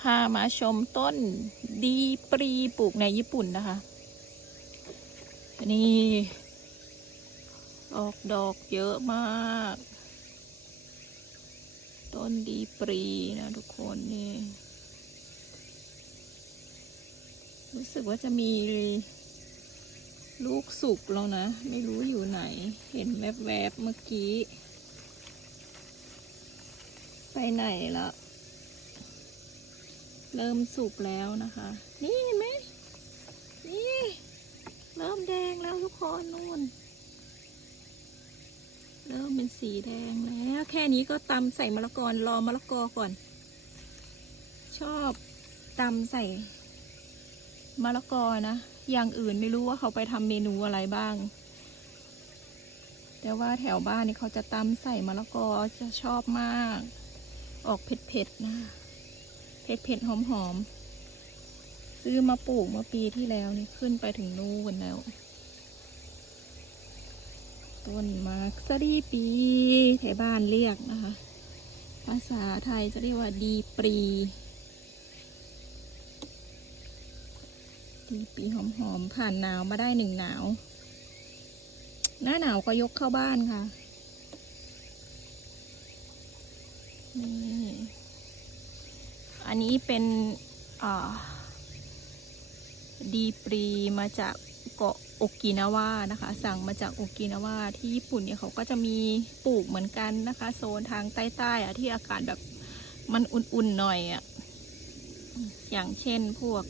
พามาชมต้นดีปรีปลูกในญี่ปุ่นนะคะนนี่ ออกดอกเยอะมาก ต้นดีปรีนะทุกคนนี่ รู้สึกว่าจะมีลูกสุกแล้วนะ ไม่รู้อยู่ไหน เห็นแวบๆเมื่อกี้ ไปไหนละ เริ่มสุกแล้วนะคะ นี่เห็นไหมนี่เริ่มแดงแล้วทุกคนนู่น เริ่มเป็นสีแดงแล้ว แค่นี้ก็ตำใส่มะละกอรอมะละกอก่อน ชอบตำใส่มะละกอนะ อย่างอื่นไม่รู้ว่าเขาไปทำเมนูอะไรบ้าง แต่ว่าแถวบ้านนี่เขาจะตำใส่มะละกอจะชอบมาก ออกเผ็ดๆนะ เผ็ดๆหอมๆซื้อมาปลูกเมื่อปีที่แล้วนี่ขึ้นไปถึงนู่นแล้ว ต้นมาร์คซดีปีแถวบ้านเรียกนะคะ ภาษาไทยจะเรียกว่าดีปรี ดีปีหอมๆ ผ่านหนาวมาได้หนึ่งหนาว หน้าหนาวก็ยกเข้าบ้านค่ะนี่ อันนี้เป็นดีปรีมาจากเกาะโอกินาวานะคะ สั่งมาจากโอกินาวาที่ญี่ปุ่นเนี่ยเขาก็จะมีปลูกเหมือนกันนะคะ โซนทางใต้ๆอะที่อากาศแบบมันอุ่นๆหน่อยอะอย่างเช่นพวก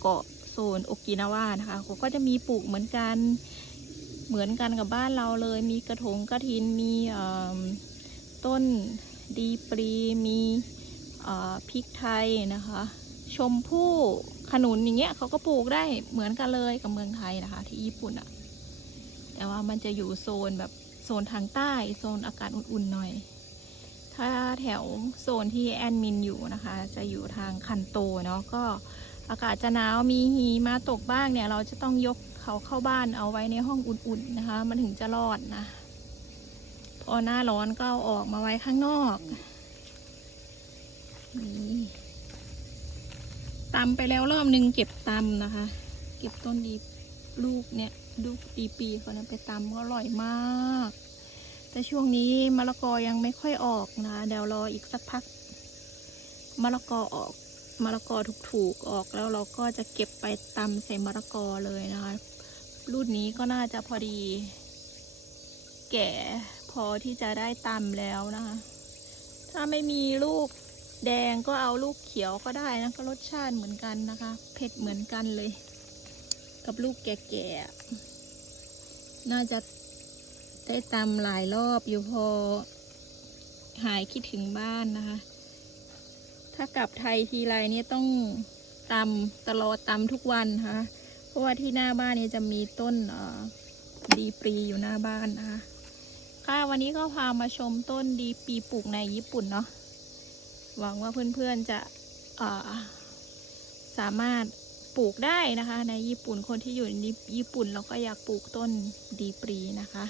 เกาะโซนโอกินาวานะคะเขาก็จะมีปลูกเหมือนกันเหมือนกันกับบ้านเราเลย มีกระถงกระถินมีต้นดีปรีมี พริกไทยนะคะ ชมพู่ขนุนอย่างเงี้ยเขาก็ปลูกได้เหมือนกันเลยกับเมืองไทยนะคะ ที่ญี่ปุ่นอะแต่ว่ามันจะอยู่โซนแบบโซนทางใต้โซนอากาศอุ่นๆหน่อย ถ้าแถวโซนที่แอนมินอยู่นะคะ จะอยู่ทางคันโตเนาะก็อากาศจะหนาวมีหิมะตกบ้างเนี่ย เราจะต้องยกเขาเข้าบ้านเอาไว้ในห้องอุ่นๆนะคะ มันถึงจะรอดนะ พอหน้าร้อนก็เอาออกมาไว้ข้างนอก ตำไปแล้วรอบนึงเก็บตำนะคะ เก็บต้นดีลูกเนี่ยลูกดีปีเขานะไปตำก็อร่อยมาก แต่ช่วงนี้มะละกอยังไม่ค่อยออกนะเดี๋ยวรออีกสักพักมะละกอออกมะละกอถูกๆออกแล้วเราก็จะเก็บไปตำใส่มะละกอเลยนะคะรุ่นนี้ก็น่าจะพอดี แก่พอที่จะได้ตำแล้วนะคะ ถ้าไม่มีลูก แดงก็เอาลูกเขียวก็ได้นะก็รสชาติเหมือนกันนะคะ เผ็ดเหมือนกันเลย กับลูกแก่ๆ น่าจะได้ตำหลายรอบอยู่พอ หายคิดถึงบ้านนะคะ ถ้ากลับไทยทีไรนี่ต้องตำตลอดตำทุกวันนะคะ เพราะว่าที่หน้าบ้านนี่ยจะมีต้นดีปรีอยู่หน้าบ้านนะคะ ค่ะวันนี้ก็พามาชมต้นดีปีปลูกในญี่ปุ่นเนาะ หวังว่าเพื่อนๆจะสามารถปลูกได้นะคะ ในญี่ปุ่นคนที่อยู่ในญี่ปุ่นเราก็อยากปลูกต้นดีปรีนะคะ